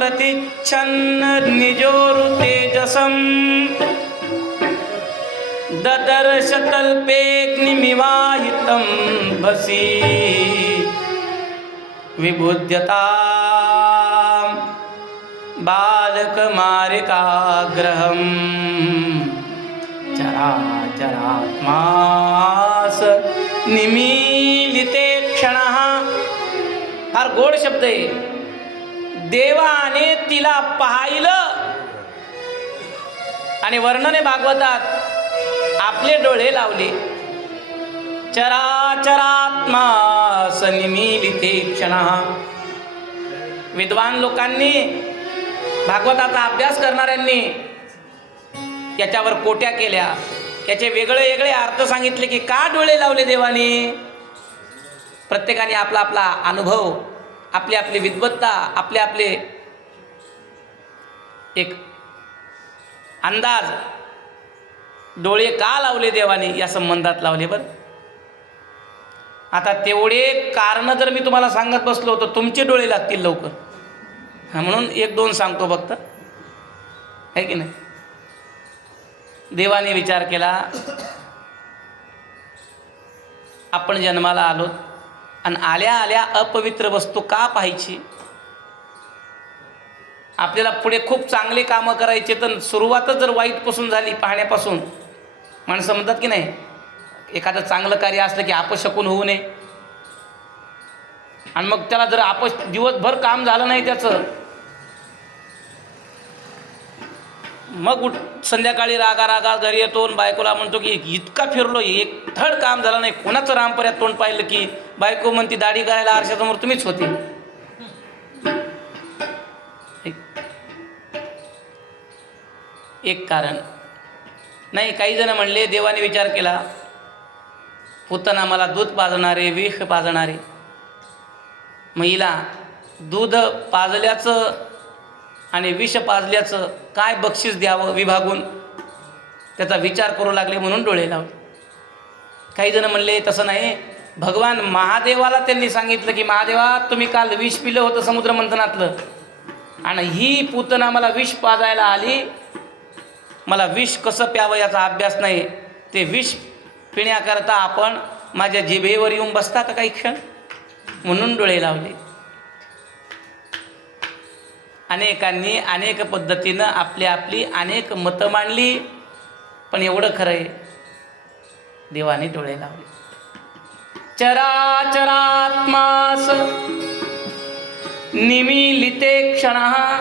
प्रतिच्छन्न निजोरु तेजसं ददर्श तल्पेऽग्निमिवाहितं भसि विबुध्यतां बालकमारिकाग्रहं चराचरात्मास निमीलिते क्षणः. फार गोड शब्द आहे. देवाने तिला पाहिलं आणि वर्णने भागवतात आपले डोळे लावले. चराचरात्मा सनिमीलिते क्षणः. विद्वान लोकांनी, भागवताचा अभ्यास करणाऱ्यांनी याच्यावर कोट्या केल्या, याचे वेगळे वेगळे अर्थ सांगितले की का डोळे लावले देवाने. प्रत्येकाने आपला आपला अनुभव, आपली आपली विद्वत्ता, आपले आपले एक अंदाज, डोळे का लावले देवाने या संबंधात लावले. बरं, आता तेवढे कारण जर मी तुम्हाला सांगत बसलो तर तुमचे डोळे लागतील लवकर. म्हणून एक दोन सांगतो फक्त, आहे की नाही. देवाने विचार केला, आपण जन्माला आलो आणि आल्या आल्या अपवित्र वस्तू का पाहायची. आपल्याला पुढे खूप चांगले कामं करायचे, तर सुरुवातच जर वाईटपासून झाली पाहण्यापासून, माणसं म्हणतात की नाही, एखादं चांगलं कार्य असलं की अपशकुन होऊ नये. आणि मग त्याला जर दिवसभर काम झालं नाही त्याचं, मग संध्याकाळी रागा रागा घरी येतो आणि बायकोला म्हणतो की इतका फिरलो, एक धड काम झालं नाही. कोणाचं रामपर्यात तोंड पाहिलं की बायको म्हणती दाढी करायला आरशासमोर तुम्हीच होते. एक कारण नाही. काही जण म्हणले, देवाने विचार केला, पुतना मला दूध पाजणारे, विष पाजणारे, महिला दूध पाजल्याचं आणि विष पाजल्याचं काय बक्षीस द्यावं विभागून, त्याचा विचार करू लागले म्हणून डोळे लावले. काही जण म्हणले तसं नाही, भगवान महादेवाला त्यांनी सांगितलं की महादेवा तुम्ही काल विष पिलं होतं समुद्र मंथनातलं, आणि ही पुतना मला विष पाजायला आली, मला विष कसं प्यावं याचा अभ्यास नाही, ते विष पिण्याकरता आपण माझ्या जिभेवर येऊन बसता का काही क्षण, म्हणून डोळे लावले. अनेकांनी अनेक पद्धतीनं आपली आपली अनेक मतं मांडली, पण एवढं खरं आहे, देवाने डोळे लावले. चराचरात्मास निमीलिते क्षणः